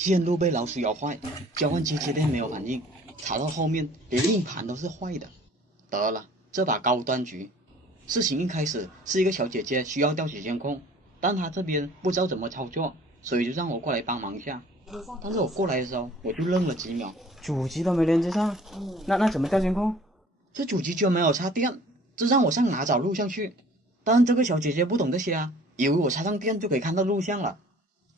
线路被老鼠咬坏，交换机接电没有反应，查到后面连硬盘都是坏的。得了，这把高端局。事情一开始是一个小姐姐需要调取监控，但她这边不知道怎么操作，所以就让我过来帮忙一下。但是我过来的时候，我就愣了几秒，主机都没连接上，那怎么调监控？这主机居然没有插电，这让我上哪找录像去？但这个小姐姐不懂这些啊，以为我插上电就可以看到录像了。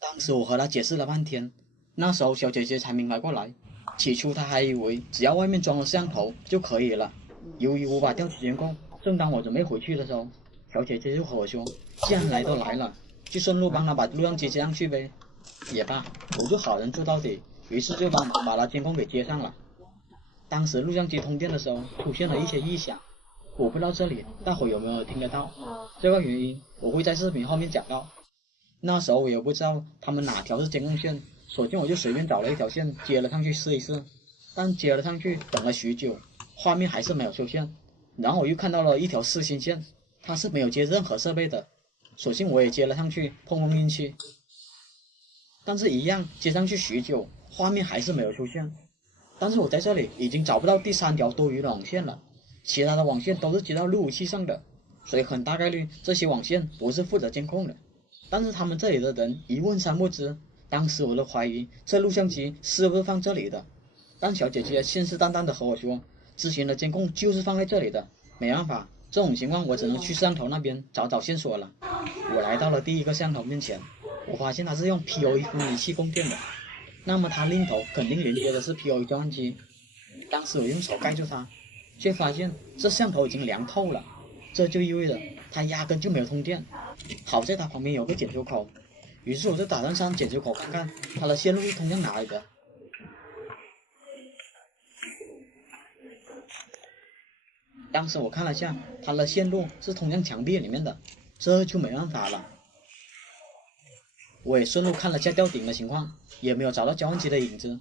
当时我和她解释了半天，那时候小姐姐才明白过来。起初她还以为只要外面装了摄像头就可以了。由于无法调取监控，正当我准备回去的时候，小姐姐就和我说：“既然来都来了，就顺路帮她把录像机接上去呗。”也罢，我就好人做到底，于是就帮忙把她监控给接上了。当时录像机通电的时候，出现了一些异响，我不知道这里大伙有没有听得到。这个原因我会在视频后面讲到。那时候我也不知道他们哪条是监控线，索性我就随便找了一条线接了上去试一试。但接了上去，等了许久，画面还是没有出现。然后我又看到了一条视芯线，它是没有接任何设备的，索性我也接了上去，碰碰运气。但是一样接上去许久，画面还是没有出现。但是我在这里已经找不到第三条多余的网线了，其他的网线都是接到路由器上的，所以很大概率这些网线不是负责监控的。但是他们这里的人一问三不知，当时我都怀疑这录像机是不是放这里的。但小姐姐信誓旦旦的和我说，之前的监控就是放在这里的。没办法，这种情况我只能去摄像头那边找找线索了。我来到了第一个摄像头面前，我发现它是用 PoE 分离器供电的，那么它另头肯定连接的是 PoE 交换机。当时我用手盖住它，却发现这摄像头已经凉透了，这就意味着它压根就没有通电。好在它旁边有个剪出口，于是我就打算上剪出口看看它的线路是通向哪里的。当时我看了下，它的线路是通向墙壁里面的，这就没办法了。我也顺路看了下吊顶的情况，也没有找到交换机的影子。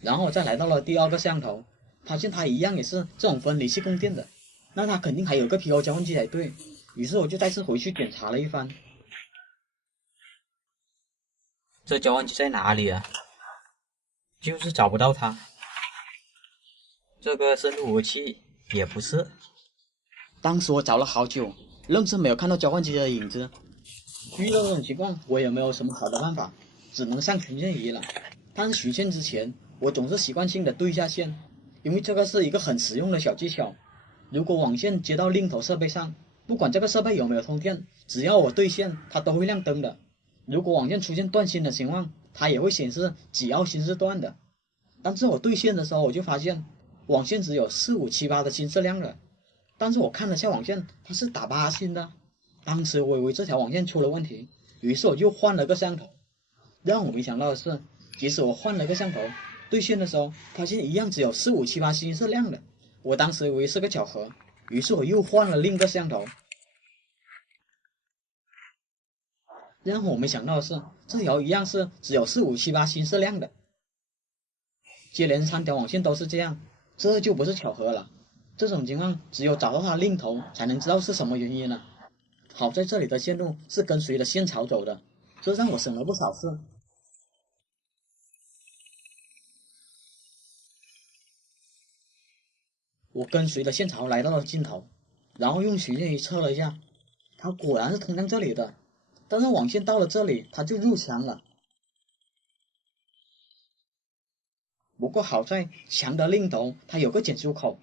然后我再来到了第二个摄像头，发现它一样也是这种分离器供电的，那它肯定还有个 PO 交换机才对。于是我就再次回去检查了一番。这交换机在哪里啊？就是找不到它。这个是路由器，也不是。当时我找了好久，愣是没有看到交换机的影子。遇到这种情况，我也没有什么好的办法，只能上巡线仪了。但是巡线之前，我总是习惯性的对一下线，因为这个是一个很实用的小技巧。如果网线接到另头设备上，不管这个设备有没有通电，只要我对线，它都会亮灯的。如果网线出现断芯的情况，它也会显示几号芯是断的。但是我对线的时候，我就发现网线只有4、5、7、8的芯是亮的，但是我看了下网线，它是打8芯的。当时我以为这条网线出了问题，于是我就换了个摄像头。让我没想到的是，即使我换了个摄像头，对线的时候发现一样只有4、5、7、8芯是亮的。我当时以为是个巧合，于是我又换了另一个摄像头。让我没想到的是，这条一样是只有4、5、7、8芯是亮的。接连3条网线都是这样，这就不是巧合了。这种情况只有找到它另头才能知道是什么原因了。好在这里的线路是跟随着线槽走的，这让我省了不少事。我跟随着线槽来到了尽头，然后用巡线仪测了一下，它果然是通向这里的。但是网线到了这里，它就入墙了。不过好在墙的另头它有个剪出口，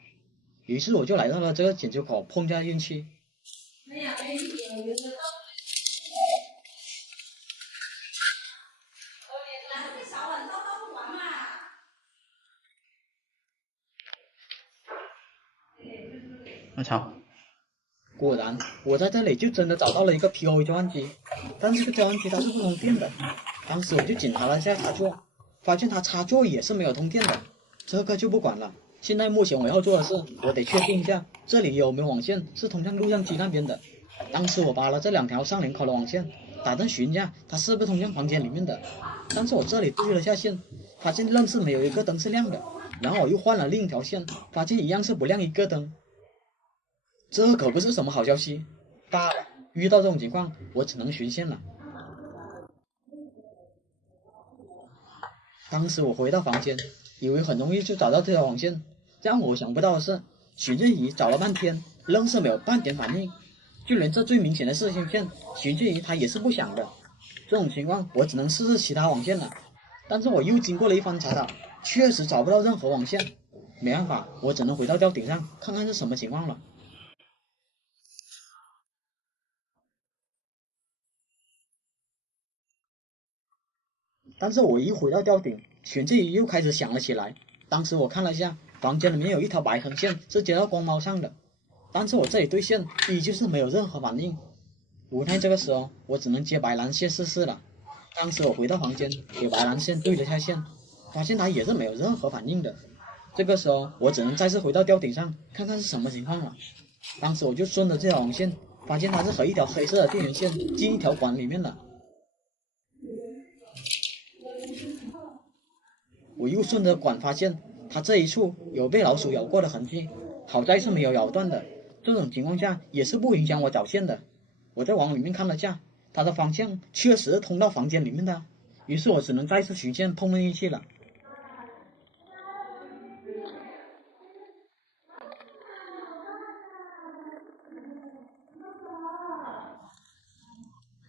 于是我就来到了这个剪出口，碰下运气。我操！果然，我在这里就真的找到了一个 PoE 交换机，但这个交换机它是不通电的。当时我就检查了一下插座，发现它插座也是没有通电的。这个就不管了，现在目前我要做的是，我得确定一下这里有没有网线是通向录像机那边的。当时我拔了这2条上连口的网线，打算寻一下它是不是通向房间里面的。但是我这里对了下线，发现愣是没有一个灯是亮的。然后我又换了另一条线，发现一样是不亮一个灯。这可不是什么好消息。罢了，遇到这种情况，我只能巡线了。当时我回到房间，以为很容易就找到这条网线，让我想不到的是，寻迹仪找了半天，仍是没有半点反应，就连这最明显的视线线，寻迹仪它也是不响的。这种情况，我只能试试其他网线了。但是我又经过了一番查找，确实找不到任何网线。没办法，我只能回到吊顶上看看是什么情况了。但是我一回到吊顶，寻迹仪又开始响了起来。当时我看了一下，房间里面有一条白横线是接到光猫上的，但是我这里对线依旧是没有任何反应。无奈这个时候，我只能接白蓝线试试了。当时我回到房间，给白蓝线对了下线，发现它也是没有任何反应的。这个时候，我只能再次回到吊顶上，看看是什么情况了。当时我就顺着这条网线，发现它是和一条黑色的电源线进一条管里面了。我又顺着管发现，它这一处有被老鼠咬过的痕迹，好在是没有咬断的。这种情况下也是不影响我找线的。我再往里面看了下，它的方向确实通到房间里面的，于是我只能再次循线碰碰运气了。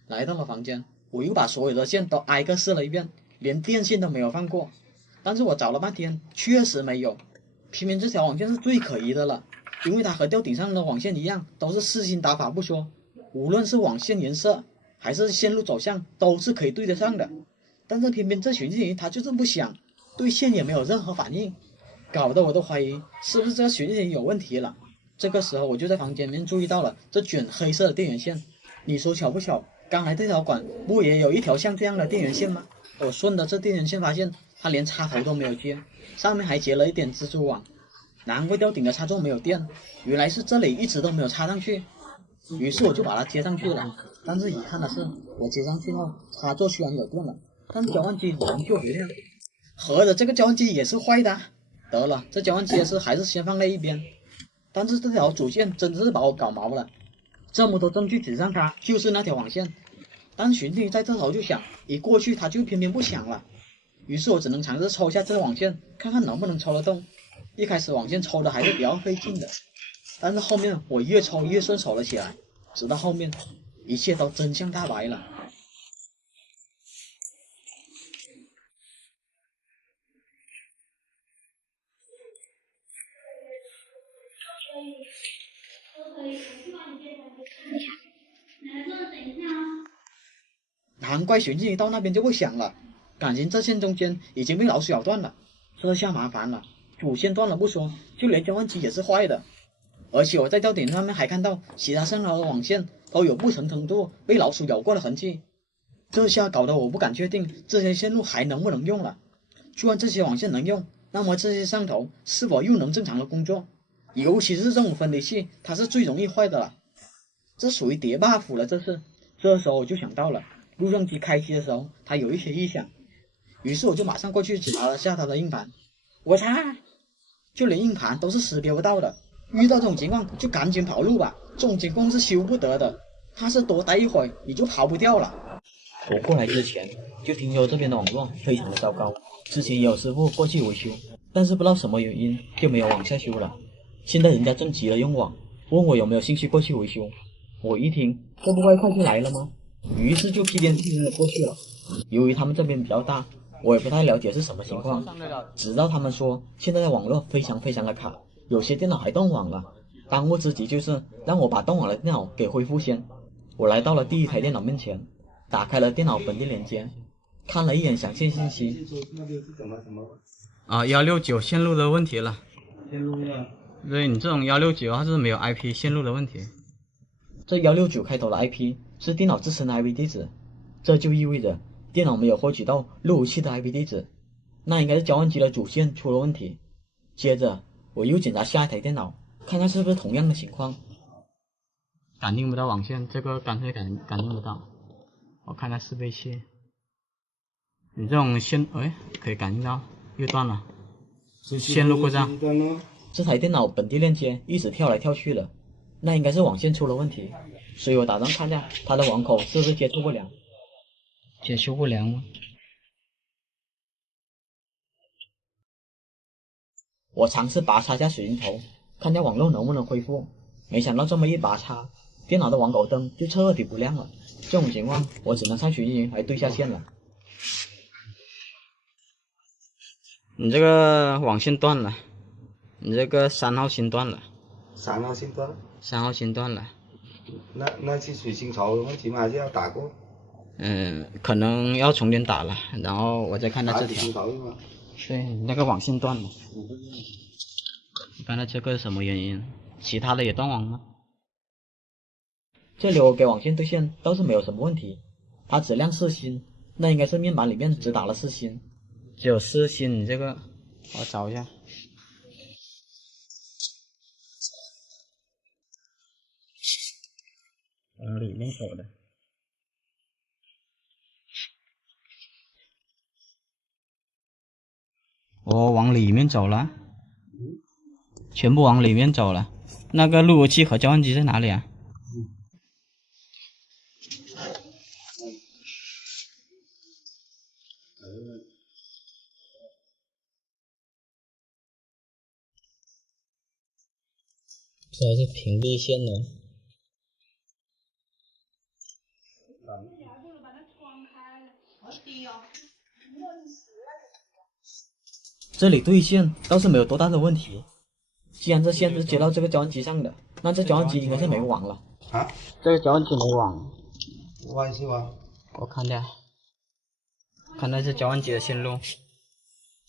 来到了房间，我又把所有的线都挨个试了一遍，连电线都没有放过。但是我找了半天，确实没有。偏偏这条网线是最可疑的了，因为它和吊顶上的网线一样，都是四星打法不说，无论是网线颜色还是线路走向，都是可以对得上的。但是偏偏这寻迹仪它就是不响，对线也没有任何反应，搞得我都怀疑是不是这个寻迹仪有问题了。这个时候我就在房间里面注意到了这卷黑色的电源线，你说巧不巧？刚才这条管不也有一条像这样的电源线吗？我顺着这电源线发现，它连插头都没有接，上面还结了一点蜘蛛网。难怪吊顶的插座没有电，原来是这里一直都没有插上去。于是我就把它接上去了。但是遗憾的是，我接上去后，插座虽然有电了，但交换机仍旧不亮。合着这个交换机也是坏的。得了，这交换机还是先放在一边。但是这条主线真的是把我搞毛了。这么多证据指向它就是那条网线，但寻迹在这头就响，一过去它就偏偏不响了。于是我只能尝试抽一下这个网线，看看能不能抽得动。一开始网线抽的还是比较费劲的，但是后面我越抽越顺手了起来，直到后面一切都真相大白了。难怪寻迹到那边就会响了，感情这线中间已经被老鼠咬断了，这下麻烦了。主线断了不说，就连交换机也是坏的，而且我在吊顶上面还看到其他上头的网线都有不同程度被老鼠咬过的痕迹，这下搞得我不敢确定这些线路还能不能用了。就算这些网线能用，那么这些上头是否又能正常的工作？尤其是这种分离器，它是最容易坏的了，这属于叠 buff 了。这时候我就想到了，录像机开机的时候它有一些异响，于是我就马上过去查了下它的硬盘。我擦，就连硬盘都是识别不到的。遇到这种情况就赶紧跑路吧，这种情况是修不得的，它是多待一会儿你就跑不掉了。我过来之前就听说这边的网络非常的糟糕，之前也有师傅过去维修，但是不知道什么原因就没有往下修了。现在人家正急了用网，问我有没有兴趣过去维修。我一听，这不快就来了吗？于是就屁颠屁颠的过去了。由于他们这边比较大，我也不太了解是什么情况，直到他们说现在的网络非常的卡，有些电脑还断网了。当务之急就是让我把断网的电脑给恢复先。我来到了第一台电脑面前，打开了电脑本地连接，看了一眼详细信息。169线路的问题了。线路了？对，你这种169它是没有 IP 线路的问题。这169开头的 IP 是电脑自身的 IP 地址，这就意味着电脑没有获取到路由器的 IP 地址，那应该是交换机的主线出了问题。接着我又检查下一台电脑，看看是不是同样的情况。感应不到网线，这个干脆感应不到。我看看适配器，你这种线可以感应到，又断了，线路故障。这台电脑本地链接一直跳来跳去的，那应该是网线出了问题，所以我打算看一下它的网口是不是接触不良。接触不良吗？我尝试拔插下水晶头，看下网络能不能恢复。没想到这么一拔插，电脑的网口灯就彻底不亮了。这种情况，我只能上寻音来对下线了。你这个网线断了，你这个3号芯断了。3号芯断了。3号芯断了。那去水晶头的话，起码还是要打过。可能要重新打了，然后我再看它这条。对，那个网线断了。看它这个是什么原因？其他的也断网吗？这里我给网线对线倒是没有什么问题，它只亮4星，那应该是面板里面只打了4星。只有4星，你这个我找一下。往里面走的。我往里面走了，全部往里面走了。那个路由器和交换机在哪里啊？这是屏蔽线的。这里对线倒是没有多大的问题。既然这线是接到这个交换机上的，那这交换机应该是没网了。啊？这个交换机没网。外是吧？我看一下，看那是交换机的线路。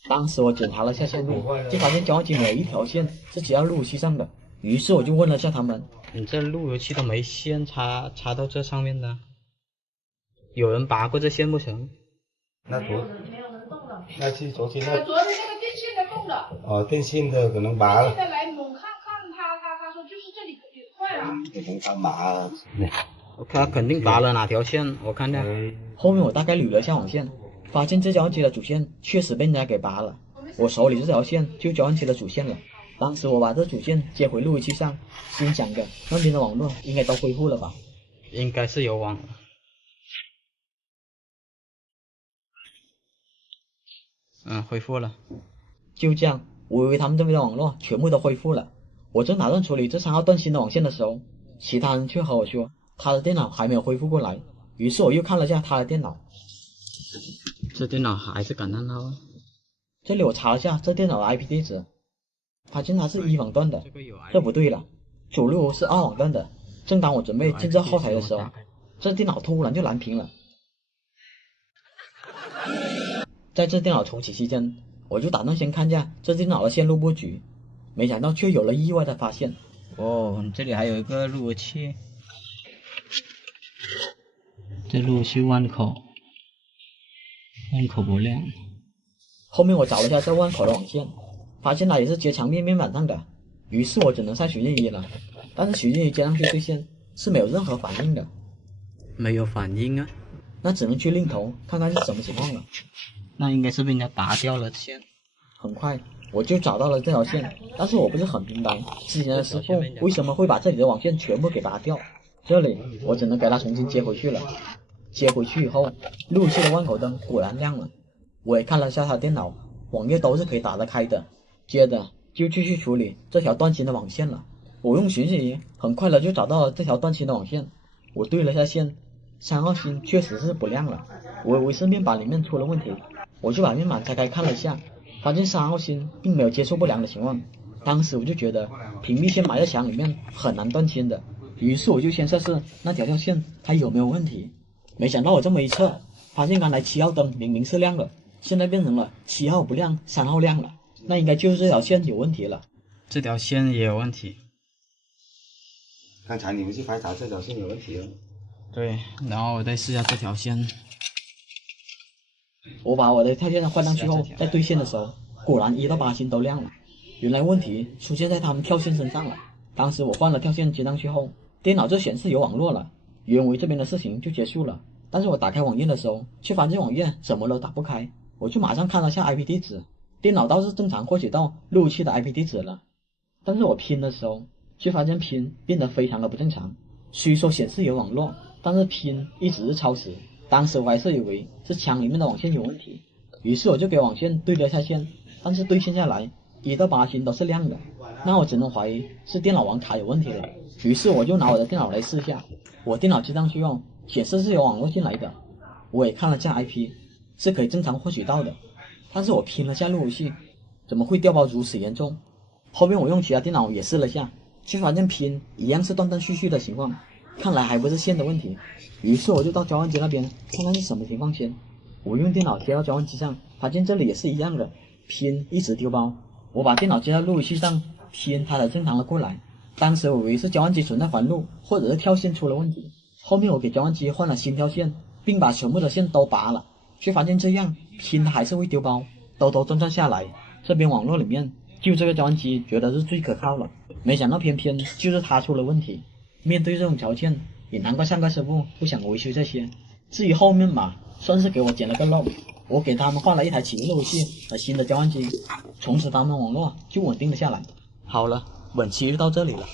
当时我检查了下线路，就发现交换机没有一条线是接到路由器上的。于是我就问了下他们：“你这路由器都没线插到这上面的，有人拔过这线不成？”那昨天那个电线的动的。哦，电线的可能拔了。来猛看他说就是这里坏了。可能他拔了。他肯定拔了哪条线，我看看。后面我大概捋了下网线，发现这交换机的主线确实被人家给拔了。我手里这条线就交换机的主线了。当时我把这主线接回路由器上，心想着那边的网络应该都恢复了吧？应该是有网了。恢复了。就这样，我以为他们这边的网络全部都恢复了。我正打算处理这3号断芯的网线的时候，其他人却和我说他的电脑还没有恢复过来。于是我又看了下他的电脑，这电脑还是感叹号。这里我查了下这电脑的 IP 地址，发现它是1网段的，这不对了，主路是2网段的。正当我准备进这后台的时候，这电脑突然就蓝屏了。在这电脑重启期间，我就打算先看下这电脑的线路布局，没想到却有了意外的发现。哦，这里还有一个路由器，这路由器万口不亮。后面我找了下这万口的网线，发现它也是接墙面面板上的，于是我只能上寻线1了。但是寻线1接上去对线是没有任何反应的。没有反应啊？那只能去另头看看是什么情况了。那应该是被人家拔掉了线。很快我就找到了这条线，但是我不是很明白之前的师傅为什么会把这里的网线全部给拔掉。这里我只能给他重新接回去了。接回去以后，路由器的万口灯果然亮了。我也看了下他电脑，网页都是可以打得开的。接着就继续处理这条断芯的网线了。我用寻线仪很快的就找到了这条断芯的网线。我对了下线，3号芯确实是不亮了。我以为是面板里面出了问题，我就把面板拆开看了下，发现3号芯并没有接触不良的情况。当时我就觉得屏蔽线埋在墙里面很难断芯的，于是我就先测试那条线它有没有问题。没想到我这么一测，发现刚才7号灯明明是亮的，现在变成了7号不亮，3号亮了，那应该就是这条线有问题了。这条线也有问题。刚才你们去排查这条线有问题了。对，然后我再试一下这条线。我把我的跳线换上去后，在对线的时候，果然1到8芯都亮了。原来问题出现在他们跳线身上了。当时我换了跳线接上去后，电脑就显示有网络了，以为这边的事情就结束了。但是我打开网页的时候，却发现网页怎么都打不开。我就马上看了下 IP 地址，电脑倒是正常获取到路由器的 IP 地址了。但是我拼的时候，却发现拼变得非常的不正常。虽说显示有网络，但是拼一直是超时。当时我还是以为是墙里面的网线有问题，于是我就给网线对了下线，但是对线下来1到8星都是亮的，那我只能怀疑是电脑网卡有问题了。于是我就拿我的电脑来试下，我电脑接上去后，显示是有网络进来的。我也看了下 IP， 是可以正常获取到的，但是我拼了下路由器，怎么会掉包如此严重？后面我用其他电脑也试了下，却发现拼一样是断断续续的情况，看来还不是线的问题。于是我就到交换机那边看看是什么情况先。我用电脑接到交换机上，发现这里也是一样的，拼一直丢包。我把电脑接到路由器上，拼它才正常的过来。当时我以为是交换机存在环路，或者是跳线出了问题。后面我给交换机换了新条线，并把全部的线都拔了，却发现这样拼它还是会丢包。兜转转下来，这边网络里面就这个交换机觉得是最可靠了，没想到偏偏就是它出了问题。面对这种条件，也难怪上个师傅不想维修这些。至于后面嘛，算是给我捡了个漏，我给他们换了一台启路由器和新的交换机，从此他们网络就稳定了下来。好了，本期就到这里了。